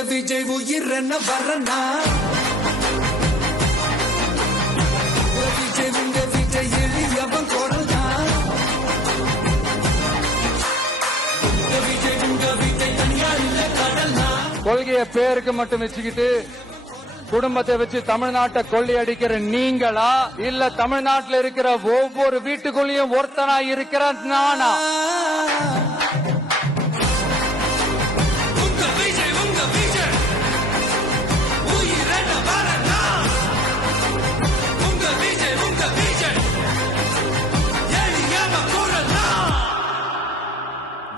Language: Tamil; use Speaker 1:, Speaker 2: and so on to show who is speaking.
Speaker 1: வரனா விஜய் உங்க விஜய் எளியவன் குரல்தான் உங்க விஜய் உங்க விஜய் தனியா இல்ல கடல்தான்
Speaker 2: கொள்கைய பேருக்கு மட்டும் வச்சுக்கிட்டு குடும்பத்தை வச்சு தமிழ்நாட்டை கொள்ளையடிக்கிற நீங்களா? இல்ல தமிழ்நாட்டுல இருக்கிற ஒவ்வொரு வீட்டுக்குள்ளேயும் ஒருத்தனா இருக்கிற நானா?